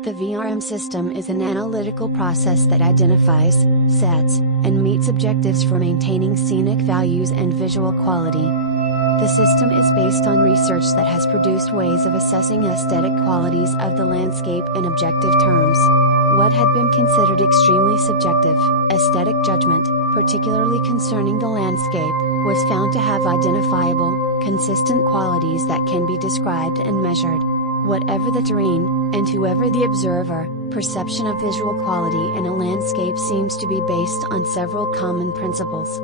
The VRM system is an analytical process that identifies, sets, and meets objectives for maintaining scenic values and visual quality. The system is based on research that has produced ways of assessing aesthetic qualities of the landscape in objective terms. What had been considered extremely subjective, aesthetic judgment, particularly concerning the landscape, was found to have identifiable, consistent qualities that can be described and measured. Whatever the terrain, and whoever the observer, perception of visual quality in a landscape seems to be based on several common principles.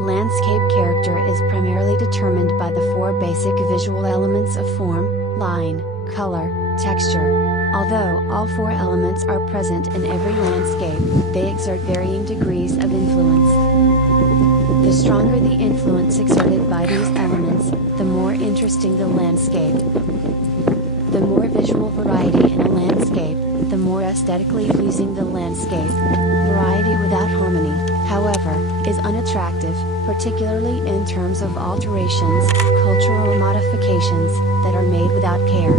Landscape character is primarily determined by the four basic visual elements of form, line, color, texture. Although all four elements are present in every landscape, they exert varying degrees of influence. The stronger the influence exerted by these elements, the more interesting the landscape. The more visual variety in a landscape, the more aesthetically pleasing the landscape. Variety without harmony, however, is unattractive, particularly in terms of alterations, cultural modifications, that are made without care.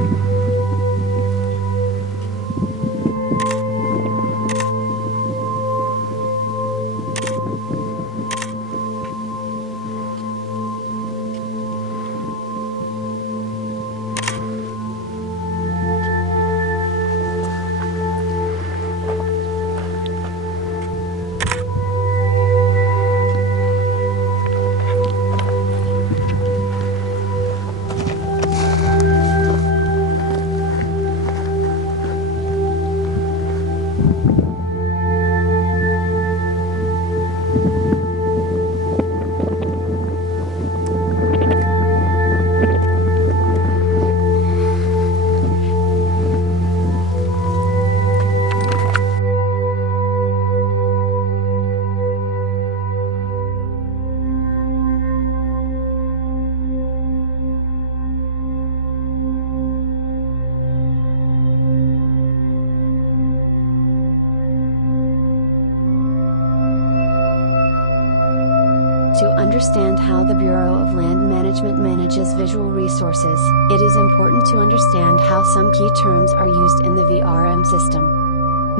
To understand how the Bureau of Land Management manages visual resources, it is important to understand how some key terms are used in the VRM system.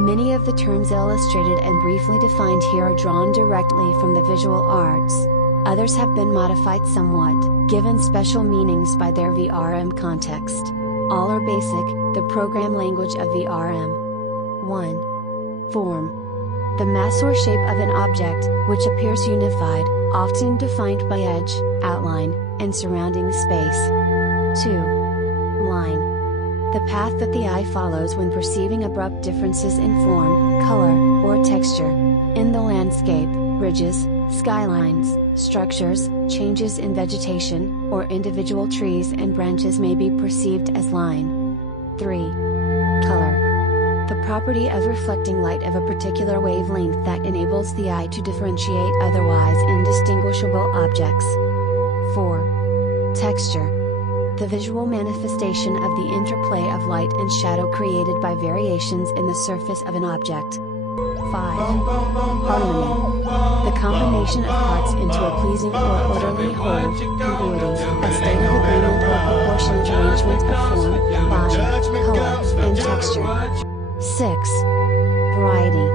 Many of the terms illustrated and briefly defined here are drawn directly from the visual arts. Others have been modified somewhat, given special meanings by their VRM context. All are basic, the program language of VRM. 1. Form. The mass or shape of an object, which appears unified, often defined by edge, outline, and surrounding space. 2. Line. The path that the eye follows when perceiving abrupt differences in form, color, or texture. In the landscape, ridges, skylines, structures, changes in vegetation, or individual trees and branches may be perceived as line. 3. Color. The property of reflecting light of a particular wavelength that enables the eye to differentiate otherwise indistinguishable objects. 4. Texture. The visual manifestation of the interplay of light and shadow created by variations in the surface of an object. 5. Harmony. The combination of parts into a pleasing or orderly whole, congruity, a state of agreement or proportionate arrangement of form, line, color, and texture. 6. Variety.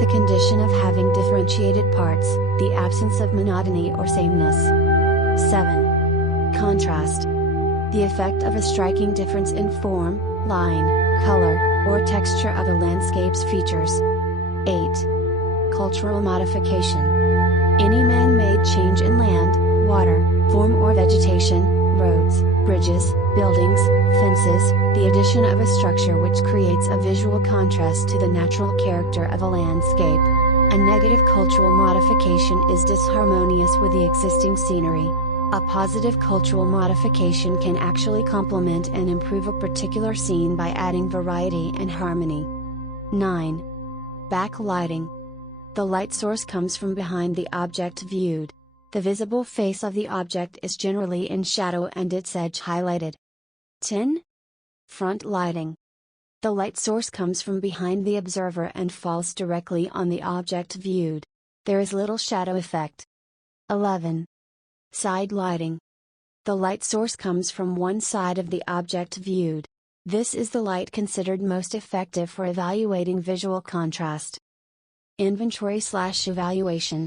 The condition of having differentiated parts, the absence of monotony or sameness. 7. Contrast. The effect of a striking difference in form, line, color, or texture of a landscape's features. 8. Cultural modification. Any man-made change in land, water, form or vegetation, roads, bridges, buildings, fences, the addition of a structure which creates a visual contrast to the natural character of a landscape. A negative cultural modification is disharmonious with the existing scenery. A positive cultural modification can actually complement and improve a particular scene by adding variety and harmony. 9. Backlighting. The light source comes from behind the object viewed. The visible face of the object is generally in shadow and its edge highlighted. 10. Front lighting. The light source comes from behind the observer and falls directly on the object viewed. There is little shadow effect. 11. Side lighting. The light source comes from one side of the object viewed. This is the light considered most effective for evaluating visual contrast. Inventory/evaluation.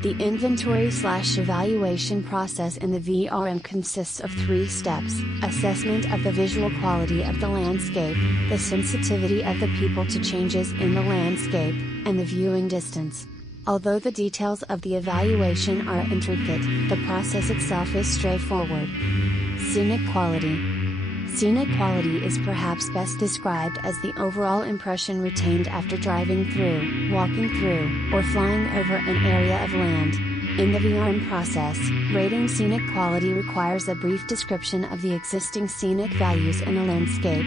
The inventory/evaluation process in the VRM consists of 3 steps: assessment of the visual quality of the landscape, the sensitivity of the people to changes in the landscape, and the viewing distance. Although the details of the evaluation are intricate, the process itself is straightforward. Scenic quality. Scenic quality is perhaps best described as the overall impression retained after driving through, walking through, or flying over an area of land. In the VRM process, rating scenic quality requires a brief description of the existing scenic values in a landscape.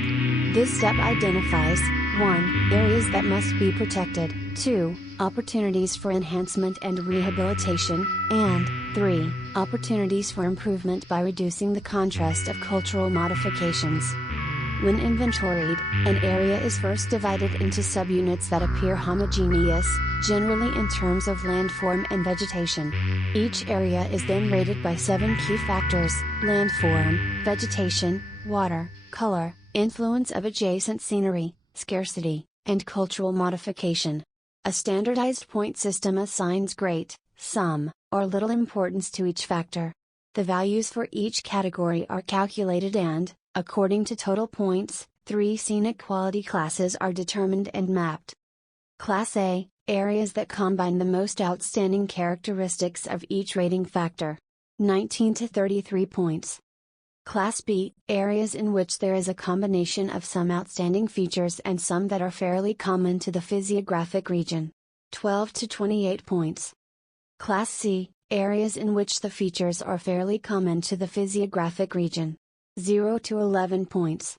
This step identifies 1. Areas that must be protected, 2. Opportunities for enhancement and rehabilitation, and 3. Opportunities for improvement by reducing the contrast of cultural modifications. When inventoried, an area is first divided into subunits that appear homogeneous, generally in terms of landform and vegetation. Each area is then rated by 7 key factors: landform, vegetation, water, color, influence of adjacent scenery, scarcity, and cultural modification. A standardized point system assigns great, some, or little importance to each factor. The values for each category are calculated and, according to total points, 3 scenic quality classes are determined and mapped. Class A, areas that combine the most outstanding characteristics of each rating factor. 19 to 33 points. Class B, areas in which there is a combination of some outstanding features and some that are fairly common to the physiographic region. 12 to 28 points. Class C, areas in which the features are fairly common to the physiographic region. 0 to 11 points.